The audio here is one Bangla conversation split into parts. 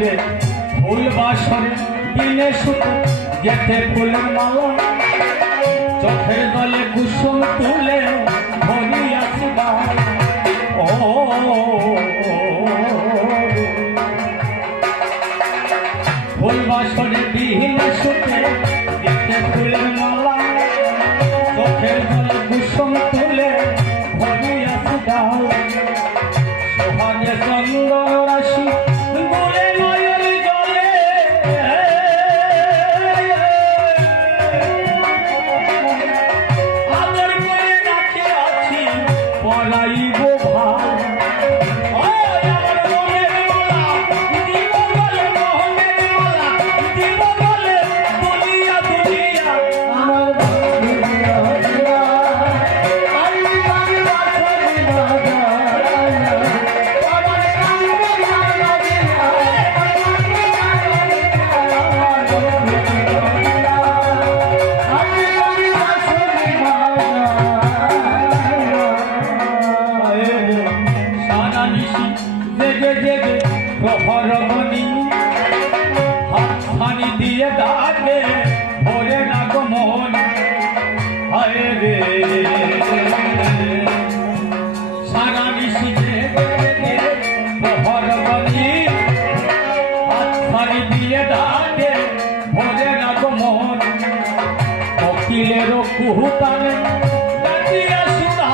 রে ফুল বাসরে দিনে শুধু গেথে ফুলের মালা চোখের দলে কুসুম তুলে ভরিয়াছি ও ফুল বাসরে দিনে শুধু গেথে ফুলের মালা চোখের দলে কুসুম তুলে ভরিয়াছি সোহাগে চন্দন রাশি গুলে নয়ের জলে আদর করে রাখে আছি পলাইব ভাই প্রহরমণি হাতখানি দিয়ে ডাকে ভরে না গো মন হায় রে সারা নিশি প্রহরমণি হাতখানি দিয়ে ডাকে ভরে না গো মন কোকিলেরও কুহুতানে ডাকিয়া সুধা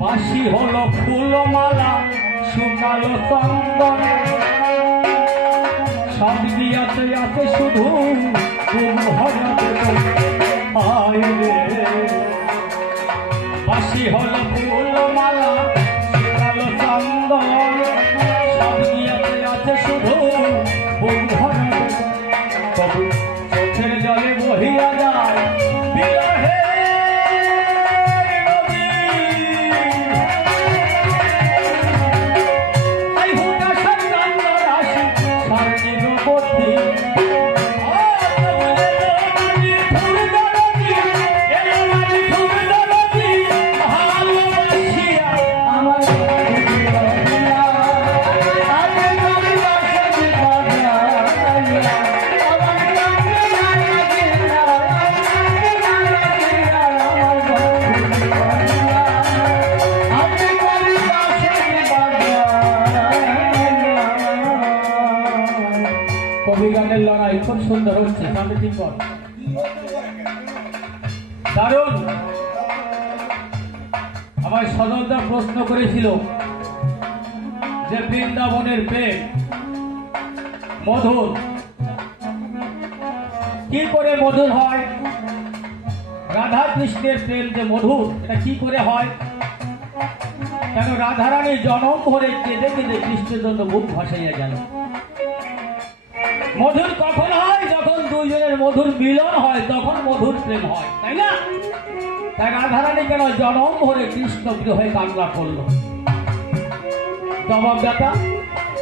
বাসি হলো ফুলমালা শুকালো চন্দন সব দিয়াতে আছে শুধু বাসি হলো ফুলমালা শুকালো চন্দন সব দিয়াতে আছে শুধু তবু চোখের জলে বহিয়া যায় বিরহে কবিগানের লড়াই খুব সুন্দর হচ্ছে দারুণ। আমার সদলদা প্রশ্ন করেছিল যে বৃন্দাবনের প্রেম মধুর, কি করে মধুর হয়? রাধা কৃষ্ণের প্রেম যে মধুর, এটা কি করে হয়? কেন রাধারানী জনম ভরে কেঁদে কেঁদে কৃষ্ণের জন্য বুক ভাসাইয়া গেল। মধুর কখন হয়? যখন দুইজনের মধুর মিলন হয়, তখন মধুর প্রেম হয়, তাই না? তাই রাধারানী কেন জনম ভরে কৃষ্ণ প্রিয় হয়ে কান্না করলো? জবাবদাতা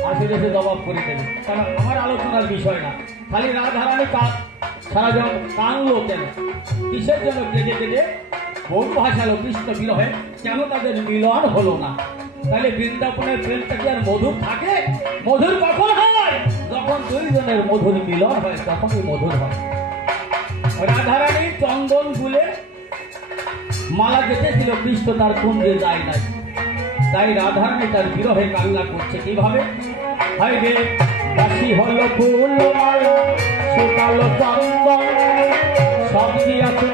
আসলে সে জবাব করে দেবে, কারণ আমার আলোচনার বিষয় না। খালি রাধারানী সারা জীবন কানলো কেন? কিসের জন্য কেঁদে কেঁদে বহু ভাসালো কৃষ্ণ বিরহে? কেন তাদের মিলন হলো না? তাহলে বৃন্দাবনের প্রেমটা কি আর মধুর থাকে? মধুর কখন হয়? যখন দুইজনের মধুর মিলন হয়, তখনই মধুর হয়। রাধারানী চন্দন গুলে মালা গেঁথেছিল, কৃষ্ণ তার কুঞ্জে যায় নাই। তাই রাধারানী তার বিরহে কান্না করছে কিভাবে? হায় রে বাসি হলো ফুলমালা শুকালো চন্দন সব কি আছে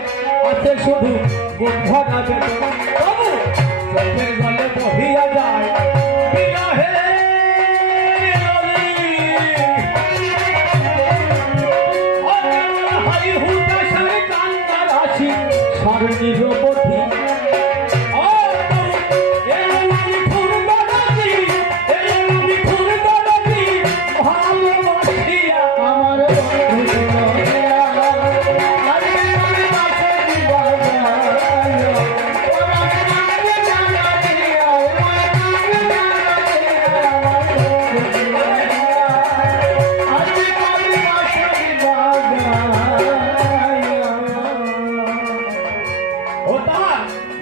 আছে শুধু বুদ্ধা বেতন, তবু চোখের জলে বহিয়া যায় বিরহে নদী। হাই হুটা সারে সারণী রূপতি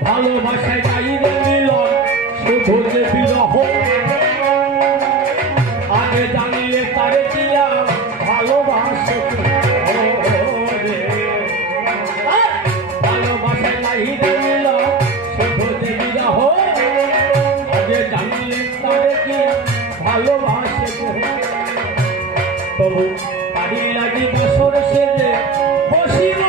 ভালোবাসায় গাইবে মিলন শুধু যে বিরহ আগে জানিয়ে তারে দিয়া ভালোবাসে ভালোবাসায় গাইবে মিলন শুধু যে বিরহ আগে জানিয়ে তারে দিয়া ভালোবাসে তবু পারি লাগি বছর সেজে বসিল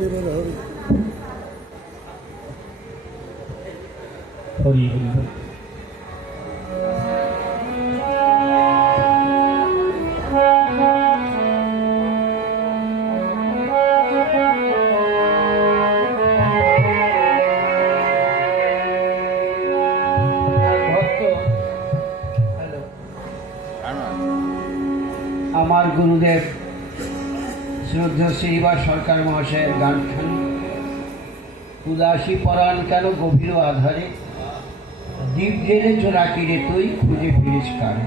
বিরহে হরি হরি আমার গুরুদেব শ্রদ্ধা শ্রীবাস সরকার মহাশয়ের গানখানি উদাসী পরাণ কেন গভীর আধারে দ্বীপ জেলে চোরা কিরে তুই খুঁজে ফিরিস কারে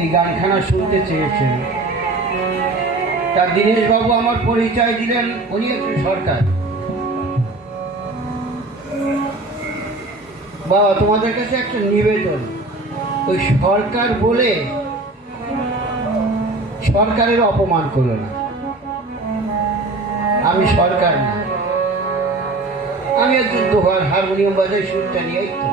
এই গানখানা শুনতে চেয়েছেন। তার দীনেশবাবু আমার পরিচয় দিলেন, উনি একজন সরকার। বাবা তোমাদের কাছে একটা নিবেদন, ওই সরকার বলে সরকারের অপমান করো না। আমি সরকার না, আমি একজন দোহার, হারমোনিয়াম বাজাই, সুরটা নিয়েই তো।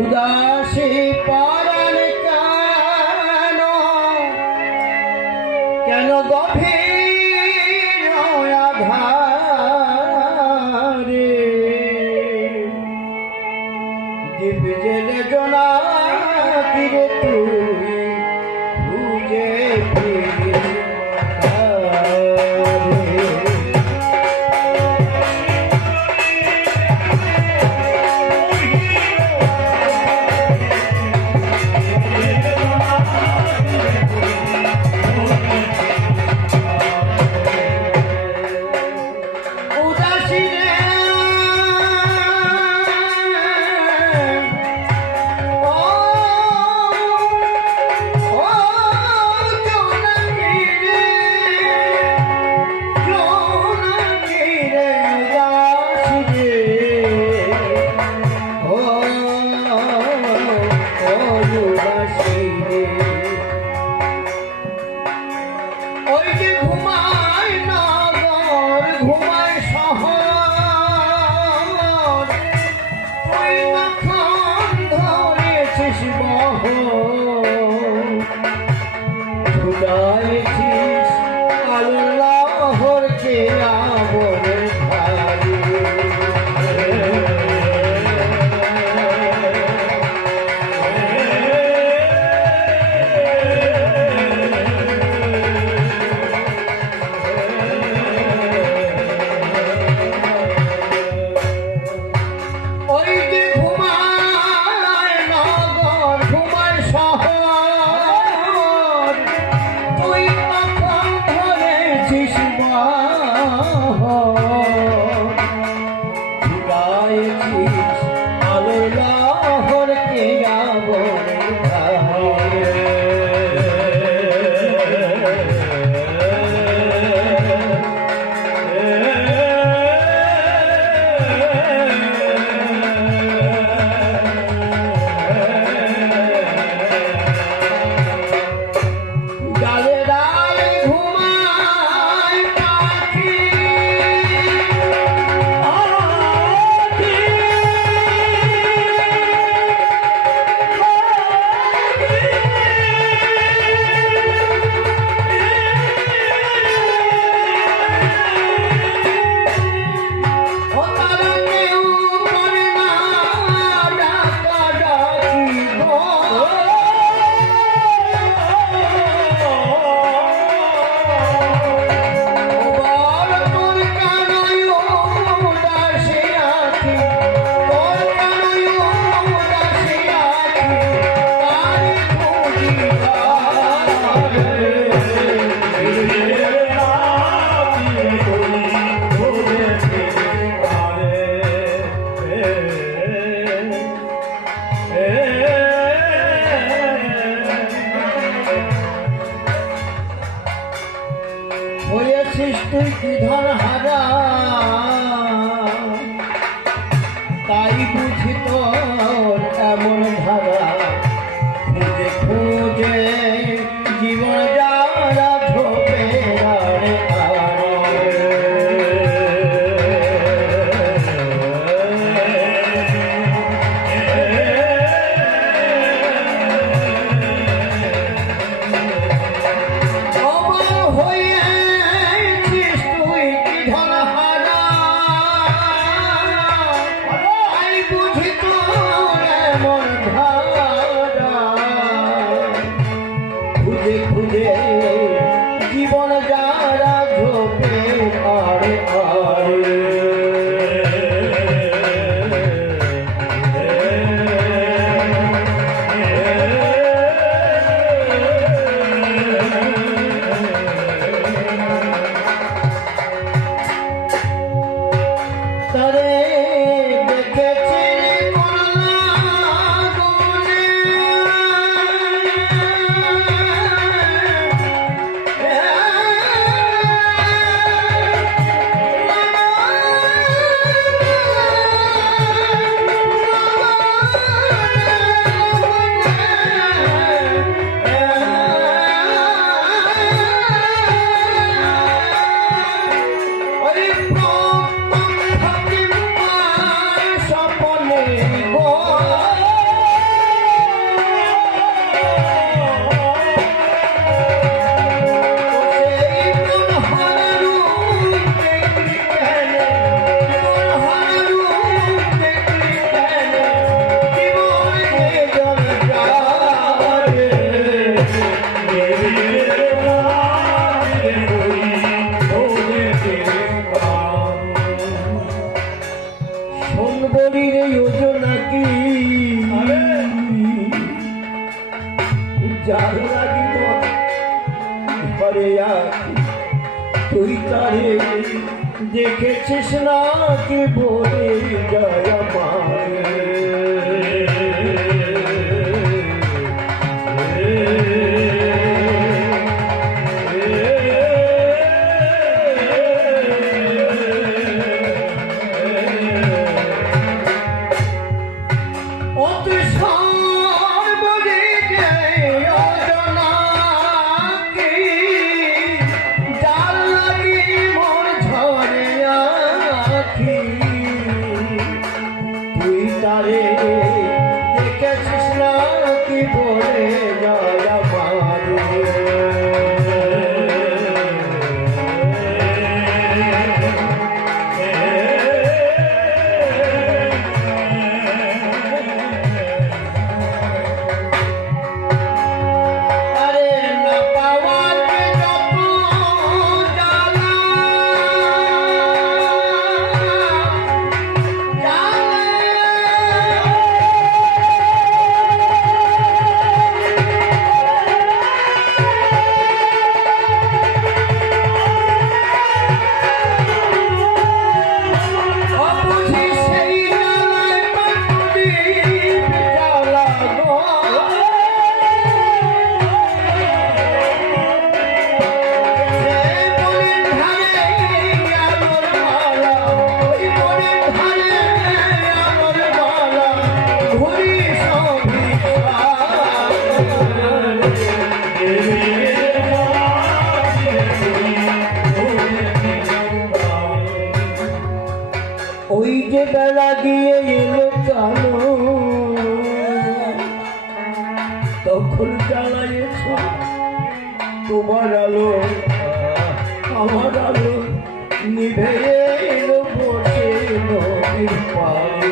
উদাসী পরাণ কেন গভীর আধারে দীপ জেলে জোনা কিরে তুই খুঁজে ফিরিস বলছিস তুই কি ধন হারা, তাই বুঝি তোর এমন ধারা, খুঁজে খুঁজে জীবন যারা ধোপে আরে জীবন যারা ঝোপে আরে আরে তারে দেখেছি যোজনা কি যার লাগিব ঘরে আছি তুই তারে দেখেছিস না কি বলে যায় তুই তারে দেখেছিস না কি বলে যায় ওই যে বেলা গিয়ে এলো কালো তখন জ্বালাইছ তোমার আলো আমার আলো নিভে এলো বসে নদীর পাড়ে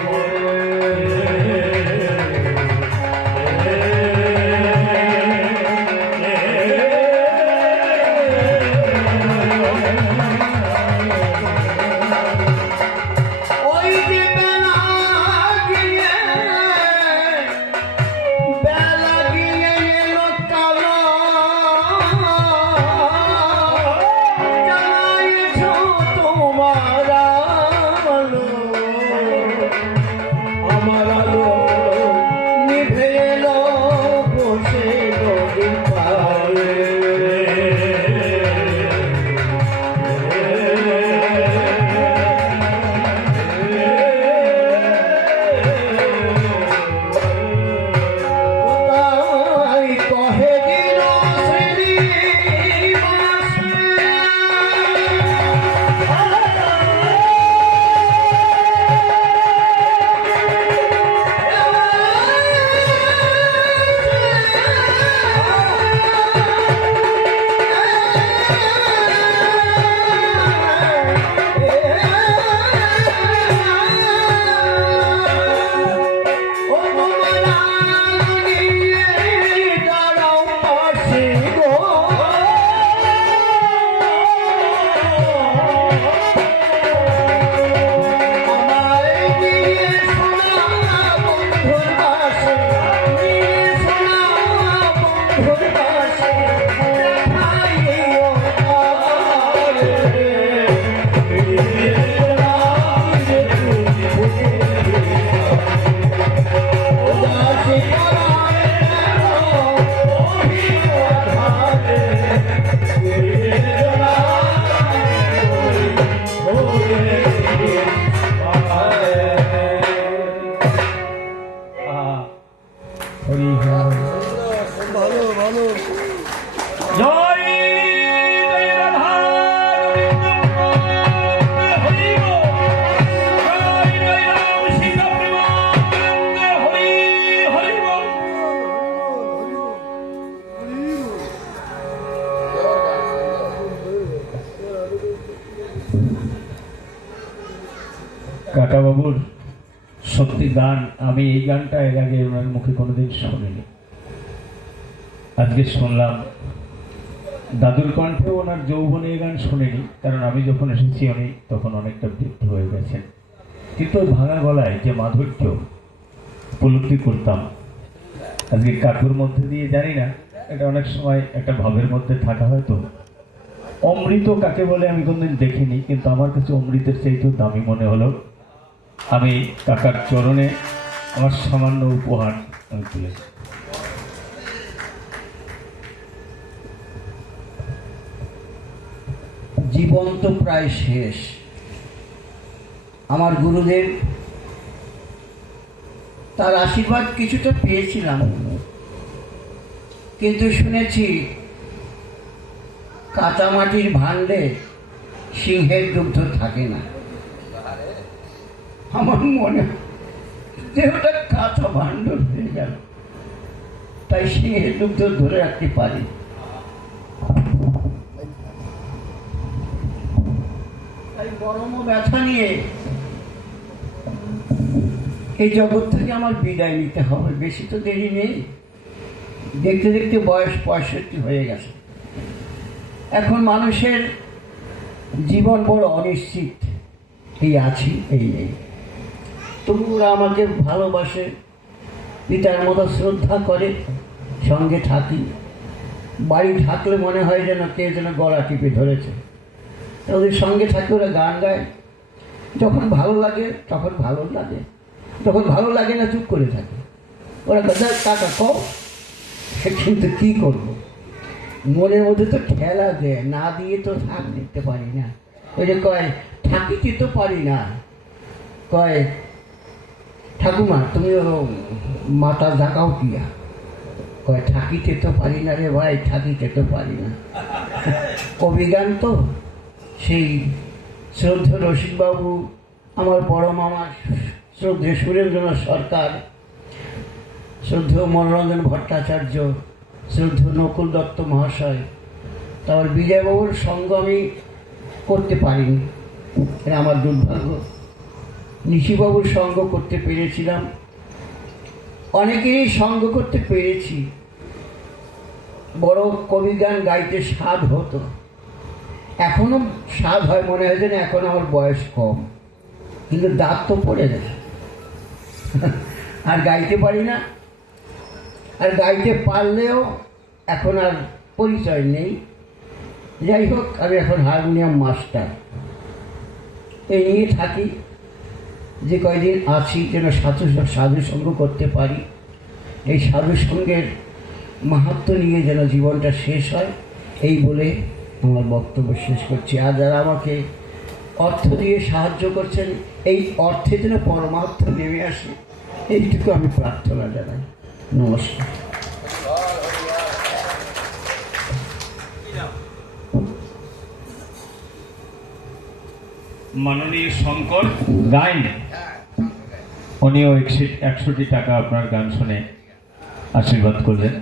কাকাবাবুর সত্যি গান, আমি এই গানটা এর আগে ওনার মুখে কোনোদিন শুনিনি, আজকে শুনলাম। দাদুর কণ্ঠে ওনার যৌবনে গান শুনিনি, কারণ আমি যখন এসেছি উনি তখন অনেকটা বৃদ্ধ হয়ে গেছেন, কিন্তু ওই ভাঙা গলায় যে মাধুর্য উপলব্ধি করতাম আজকে কাকুর মধ্যে দিয়ে, জানি না এটা অনেক সময় একটা ভাবের মধ্যে থাকা হয়তো। অমৃত কাকে বলে আমি কোনদিন দেখিনি, কিন্তু আমার কাছে অমৃতের চাইতেও দামি মনে হলো। আমি কাকার চরণে আমার সামান্য উপহার আমি তুলেছি। জীবন তো প্রায় শেষ। আমার গুরুদেব, তার আশীর্বাদ কিছুটা পেয়েছিলাম, কিন্তু শুনেছি কাঁচা মাটির ভাণ্ডে সিংহের দুগ্ধ থাকে না। আমার মনে দেহটা কাঁচা ভাণ্ড হয়ে গেল, তাই সিংহের দুগ্ধ ধরে রাখতে পারি। তাই গরম ও ব্যথা নিয়ে এই জগৎ থেকে আমার বিদায় নিতে হবে। বেশি তো দেরি নেই, দেখতে দেখতে বয়স 65 হয়ে গেছে। এখন মানুষের জীবন বড় অনিশ্চিত, এই আছি এই নেই। তবু ওরা আমাকে ভালোবাসে, পিতার মতো শ্রদ্ধা করে, সঙ্গে থাকি। বাড়ি থাকলে মনে হয় যেন কেউ যেন গলা টিপে ধরেছে। ওদের সঙ্গে থাকি, ওরা গান গায়, যখন ভালো লাগে তখন ভালো লাগে, যখন ভালো লাগে না চুপ করে থাকে। ওরা কাকা কও, কিন্তু কী করবো, মনের মধ্যে তো ঠেলা দেয়, না দিয়ে তো থাক দিতে পারি না। ওই যে কয় থাকিতে তো পারি না, কয় ঠাকুমা তুমি মাথা ঝাঁকাও কিয়া, কয় থাকিতে তো পারি না রে ভাই, থাকিতে তো পারি না। কবিগান তো সেই শ্রদ্ধ রসিকবাবু, আমার বড় মামা শ্রদ্ধে সুরেন্দ্রনাথ সরকার, শ্রদ্ধ মনোরঞ্জন ভট্টাচার্য, শ্রদ্ধ নকুল দত্ত মহাশয়, তারপর বিজয়বাবুর সঙ্গ আমি করতে পারিনি, এটা আমার দুর্ভাগ্য। নিশিবাবুর সঙ্গ করতে পেরেছিলাম, অনেকেরই সঙ্গ করতে পেরেছি। বড় কবিগান গাইতে স্বাদ হতো, এখনো স্বাদ হয়, মনে হয় যেন এখন আমার বয়স কম, কিন্তু দাঁত তো পড়ে যায় আর গাইতে পারি না। আর গাইতে পারলেও এখন আর পরিচয় নেই। যাই হোক, আমি এখন হারমোনিয়াম মাস্টার, এই নিয়ে থাকি। যে কয়দিন আছি যেন সাধু সঙ্গ করতে পারি, এই সাধু সঙ্গের মাহাত্ম্য নিয়ে যেন জীবনটা শেষ হয়, এই বলে আমার বক্তব্য শেষ করছি। আর যারা আমাকে অর্থ দিয়ে সাহায্য করছেন, এই অর্থে যেন পরমার্থ নেমে আসে, এইটুকু আমি প্রার্থনা জানাই। নমস্কার। মাননীয় শঙ্কর গাইন, উনিও 100টি টাকা আপনার গান শুনে আশীর্বাদ করলেন।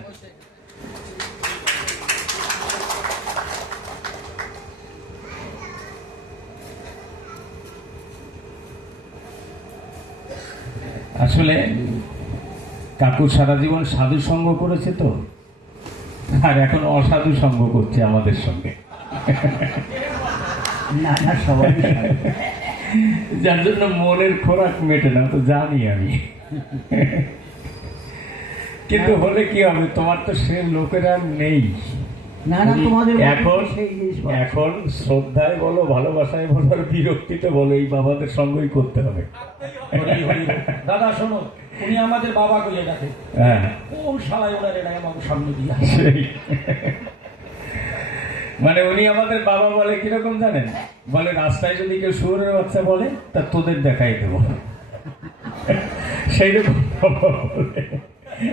আসলে কাকু সারা জীবন সাধু সঙ্গ করেছে তো, আর এখন অসাধু সঙ্গ করছে আমাদের সঙ্গে। না না, সবাই যার জন্য মনের খোরাক মেটে না, তো জানি আমি। কিন্তু হলে কি হবে, তোমার তো সে লোকেরা নেই। না না, তোমাদের এখন এখন শ্রদ্ধায় বলো, ভালোবাসায় বলো, আর বিরক্তিতে বলো, এই বাবাদের সঙ্গই করতে হবে। দাদা শোনো, উনি আমাদের বাবা কইয়ে ডাকে, হ্যাঁ, কোন শালায় ওনারে নাই আমাকে সামনে দিয়ে সেই। মানে উনি আমাদের বাবা বলে কিরকম জানেন, বলে রাস্তায় যদি কেউ শুয়োরের বাচ্চা বলে, তা তোদের দেখাই দেবো, সেই রকম বাবা বলে।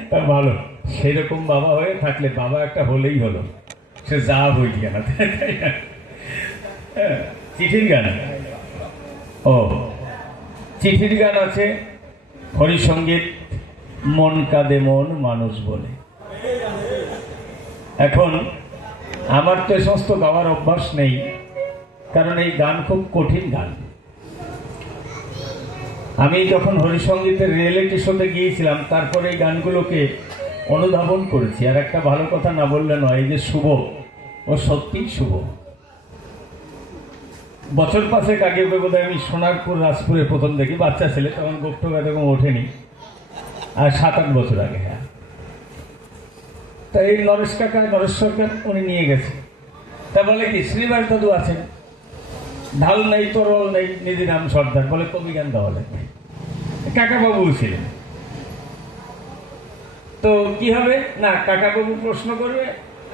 তা ভালো, সেই রকম বাবা হয়ে থাকলে, বাবা একটা হলেই হলো, সে যা হই কেন, তাই না? চিঠির গান, ও চিঠির গান আছে, হরিসঙ্গীত, মন কাঁদে মন মানুষ বলে। এখন আমার তো এ সমস্ত গাওয়ার অভ্যাস নেই, কারণ এই গান খুব কঠিন গান। আমি যখন হরিসঙ্গীতের রিয়েলিটি শোতে গিয়েছিলাম তারপরে এই গানগুলোকে অনুধাবন করেছি। আর একটা ভালো কথা না বললে নয়, এই যে শুভ, ও সত্যিই শুভ। বছর 5 আগে ওকে বোধহয় আমি সোনারপুর রাজপুরে প্রথম দেখি, বাচ্চা ছেলে, তখন গোপটোকা এরকম ওঠেনি, আর 7-8 বছর আগে। হ্যাঁ, তা এই নরেশ কাকা, নরেশ সরকার উনি নিয়ে গেছে। তা বলে কি, শ্রীবাস দাদু আছেন, ঢাল নেই, তরল নেই, নিধিরাম সর্দার, বলে কবি গান গাওয়া লাগবে। কাকাবাবু ছিলেন। তো কি হবে না, কাকাবাবু প্রশ্ন করবে,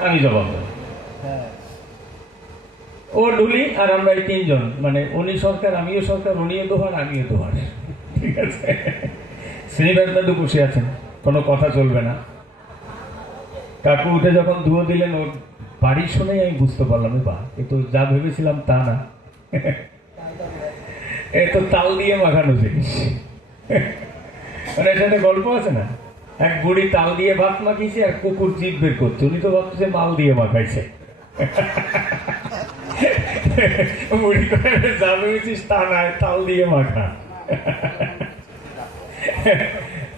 আমি জবাব দেব। ও ঢুলি আর আমরা এই 3 জন, মানে উনি সরকার, আমিও সরকার, উনিও দোহার, আমিও দোহার। ঠিক আছে। শ্রীবাস দাদু বসে আছেন, কোনো কথা চলবে না। কাকু উঠে যখন ধুয়ো দিলেন, ওর বাড়ি শুনেই আমি বুঝতে পারলাম, বা এ তো যা ভেবেছিলাম তা না, এ তো তাল দিয়ে মাখানো জিনিস। মানে এটা একটা গল্প আছে না, এক বুড়ি তাল দিয়ে ভাত মাখিয়েছে আর কুকুর জিভ বের করছে, উনি তো ভাবছে মাল দিয়ে মাখাইছে। বুড়ি করে, যা ভেবেছিস তা নয়, তাল দিয়ে মাখা।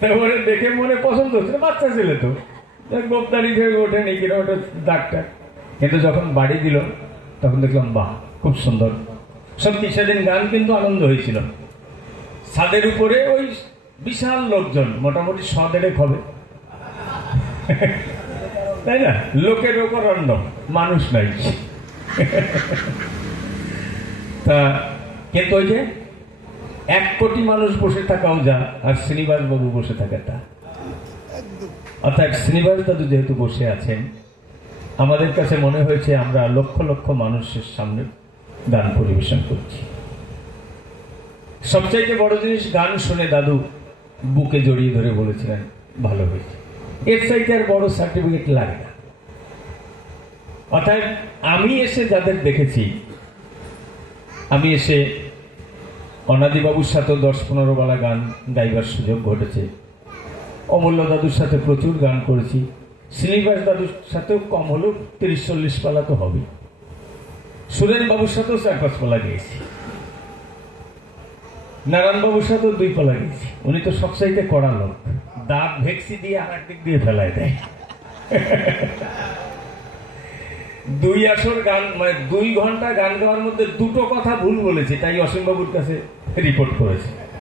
তারপরে দেখে মনে পছন্দ হচ্ছে, বাচ্চা ছেলে তো, গোপদারি ভেবে ওঠেনি কিনা, ওটা ডাক্তার। কিন্তু যখন বাড়ি দিল তখন দেখলাম, বাহ, খুব সুন্দর। সত্যি সেদিন গান কিন্তু আনন্দ হয়েছিল। ছাদের উপরে ওই বিশাল লোকজন, মোটামুটি 100 হবে, তাই না? লোকের ওপর অন্য মানুষ নাই। তা কিন্তু ওই যে 1 কোটি মানুষ বসে থাকাও যা, আর শ্রীনিবাস বাবু বসে থাকে তা। অর্থাৎ শ্রীনিবাস দাদু যেহেতু বসে আছেন, আমাদের কাছে মনে হয়েছে আমরা লক্ষ লক্ষ মানুষের সামনে গান পরিবেশন করছি। সবচাইতে বড় জিনিস, গান শুনে দাদু বুকে জড়িয়ে ধরে বলেছিলেন, ভালো হয়েছে। এর চাইতে আর বড় সার্টিফিকেট লাগে না। অর্থাৎ আমি এসে যাদের দেখেছি, আমি এসে অনাদিবাবুর সাথেও 10-15 বেলা গান গাইবার সুযোগ ঘটেছে। অমূল্য দাদুর সাথে প্রচুর গান করেছি। শ্রীনিবাস দাদুর সাথেও কম হলেও 30-40 পালা তো হবে। সুরেন বাবুর সাথেও 4-5 পালা গিয়েছি। নারায়ণ বাবুর সাথেও 2 পালা গেছি। উনি তো সবচাইতে কড়া লোক, দাঁত ভেক্সি দিয়ে আর একদিক দিয়ে ফেলায় দেয়। 2 আসর গান, মানে 2 ঘন্টা গান গাওয়ার মধ্যে 2টো কথা ভুল বলেছি, তাই অসীম বাবুর কাছে রিপোর্ট করেছে।